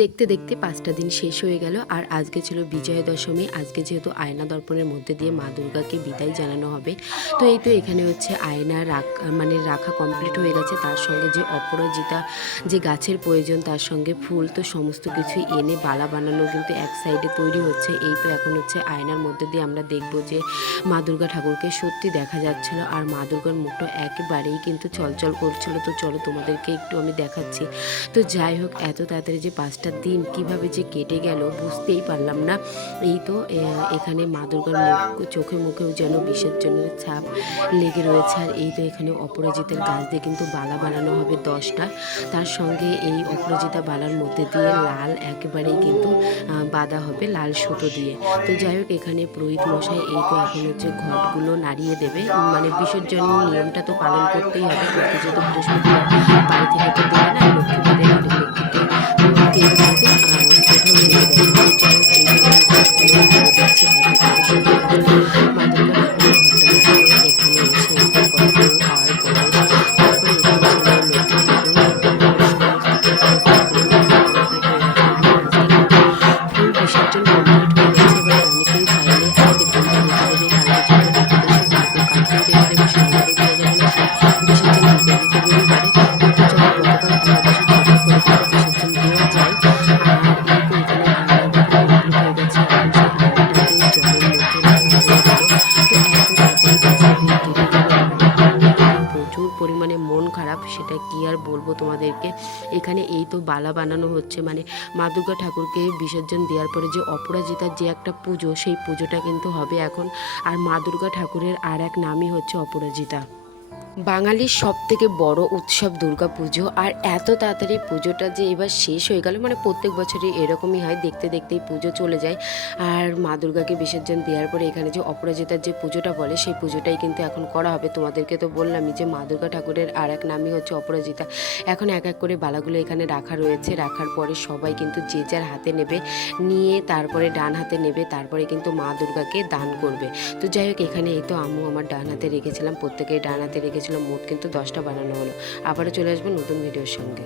দেখতে দেখতে পাঁচটা দিন শেষ হয়ে গেল আর আজকে ছিল বিজয়া দশমী আজকে যেহেতু আয়না দর্পণের মধ্যে দিয়ে মা দুর্গাকে বিদায় জানানো হবে, তো এই তো এখানে হচ্ছে আয়না রাখা মানে রাখা কমপ্লিট হয়ে গেছে। তার সঙ্গে যে অপরাজিতা, যে গাছের প্রয়োজন, তার সঙ্গে ফুল, তো সমস্ত কিছু এনে বালা বানানো কিন্তু এক সাইডে তৈরি হচ্ছে। এই তো এখন হচ্ছে আয়নার মধ্যে দিয়ে আমরা দেখব যে মা দুর্গা ঠাকুরকে সত্যি দেখা যাচ্ছিল আর মা দুর্গার মুখটা একেবারেই কিন্তু চলচল করছিল। তো চলো তোমাদেরকে একটু আমি দেখাচ্ছি। তো যাই হোক, এত তাড়াতাড়ি যে পাঁচটা দিন কীভাবে যে কেটে গেল বুঝতেই পারলাম না। এই তো এখানে মা দুর্গার মুখ, চোখে মুখেও যেন বিসর্জনের ছাপ লেগে রয়েছে। আর এই তো এখানে অপরাজিতার গাছ দিয়ে কিন্তু বালা বানানো হবে দশটা। তার সঙ্গে এই অপরাজিতা বালার মধ্যে দিয়ে লাল একেবারেই কিন্তু বাঁধা হবে লাল সুতো দিয়ে। তো যাই হোক, এখানে পুরোহিত মশাই এই তো এখন হচ্ছে ঘটগুলো নাড়িয়ে দেবে। মানে বিসর্জন নিয়মটা তো পালন করতেই হবে করতে যেহেতু বৃহস্পতিবার দেবে না। প্রচুর পরিমাণে মন খারাপ, সেটা কি আর বলব তোমাদেরকে? এখানে এই তো বালা বানানো হচ্ছে মানে মা দুর্গা ঠাকুরকে বিসর্জন দেওয়ার পরে যে অপরাজিতার যে একটা পুজো, সেই পুজোটা কিন্তু হবে এখন। আর মা দুর্গা ঠাকুরের আর এক নামই হচ্ছে অপরাজিতা। বাঙালির সব থেকে বড় উৎসব দুর্গা পুজো আর এত তাড়াতাড়ি পুজোটা যে এবার শেষ হয়ে গেল মানে প্রত্যেক বছরই এরকমই হয়, দেখতে দেখতেই পুজো চলে যায়। আর মা দুর্গাকে বিসর্জন দেওয়ার পরে এখানে যে অপরাজিতার যে পুজোটা বলে, সেই পুজোটাই কিন্তু এখন করা হবে। তোমাদেরকে তো বললামই যে মা দুর্গা ঠাকুরের আর এক নামই হচ্ছে অপরাজিতা। এখন এক এক করে বালাগুলো এখানে রাখা রয়েছে। রাখার পরে সবাই কিন্তু যে যার হাতে নেবে, নিয়ে তারপরে ডান হাতে নেবে, তারপরে কিন্তু মা দুর্গাকে দান করবে। তো যাই হোক এখানে এই তো আম্মু আমার ডান হাতে রেখেছিলাম, প্রত্যেকেই ডান হাতে রেখেছিলাম মোট কিন্তু দশটা বানানো হলো। আবারও চলে আসব নতুন ভিডিওর সঙ্গে।